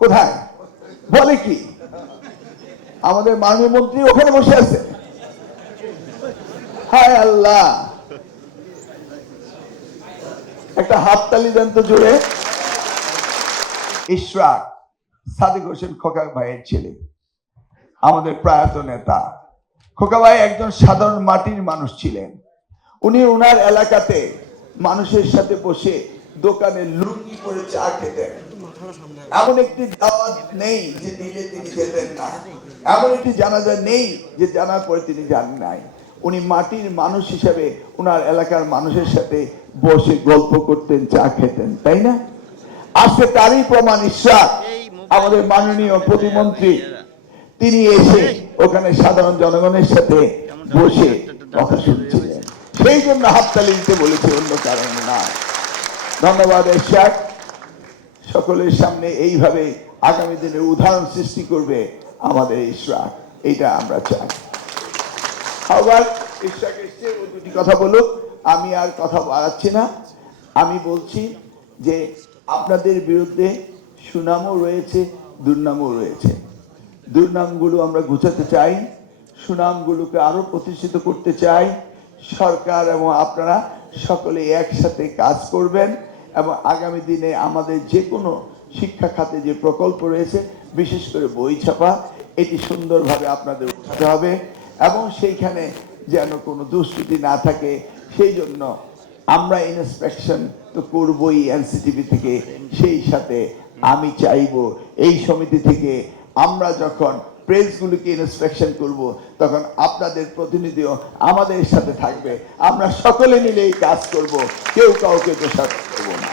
কোথায় বলে কি? আমাদের মাননীয় মন্ত্রী ওখানে বসে আছে। হায় আল্লাহ, একটা হাততালি দেন তো জোরে। ইশরাক সাদিক হোসেন খোকা ভাইয়ের ছেলে, আমাদের প্রয়াত নেতা। খোকা ভাই একজন সাধারণ মাটির মানুষ ছিলেন। উনি ওনার এলাকাতে মানুষের সাথে বসে দোকানে লুঙ্গি পরে চা খেতেন। এমন একটি দাওয়াত নেই যে দিলে তিনি যেতেন না, এমন একটি জানাজা নেই যে জানার পরে তিনি যান নাই। উনি মাটির মানুষ হিসেবে ওনার এলাকার মানুষের সাথে বসে গল্প করতেন, চা খেতেন, তাই না? আজকে তারই প্রমাণ ইশরাক, আমাদের মাননীয় প্রতিমন্ত্রী, তিনি এসে ওখানে সাধারণ জনগণের সাথে বসে কথা শুনছিলেন। সেই জন্য হাততালি দিতে বলেছে, অন্য কারণে না। ধন্যবাদ ইশরাক। সকলের সামনে এইভাবে আগামী দিনে উদাহরণ সৃষ্টি করবে আমাদের ইশরাক, এইটা আমরা চাই। আবার ইশরাক এসে ও দুটি কথা বলুক, আমি আর কথা বাড়াচ্ছি না। আমি বলছি যে আপনাদের বিরুদ্ধে সুনামও রয়েছে, দুর্নামও রয়েছে। দুর্নামগুলো আমরা ঘুচাতে চাই, সুনামগুলোকে আরো প্রতিষ্ঠিত করতে চাই। সরকার এবং আপনারা সকলে একসাথে কাজ করবেন এবং আগামী দিনে আমাদের যে কোনো শিক্ষা খাতে যে প্রকল্প রয়েছে, বিশেষ করে বই ছাপা, এটি সুন্দরভাবে আপনাদের উঠাতে হবে এবং সেইখানে যেন কোনো দুষ্কৃতি না থাকে। সেই জন্য আমরা ইন্সপেকশন তো করবই এনসিটিভি থেকে, সেই সাথে আমি চাইব এই সমিতি থেকে আমরা যখন প্রেসগুলিকে ইন্সপেকশন করব, তখন আপনাদের প্রতিনিধিও আমাদের সাথে থাকবে। আমরা সকলে মিলে এই কাজ করব, কেউ কাউকে দোষারোপ করব না।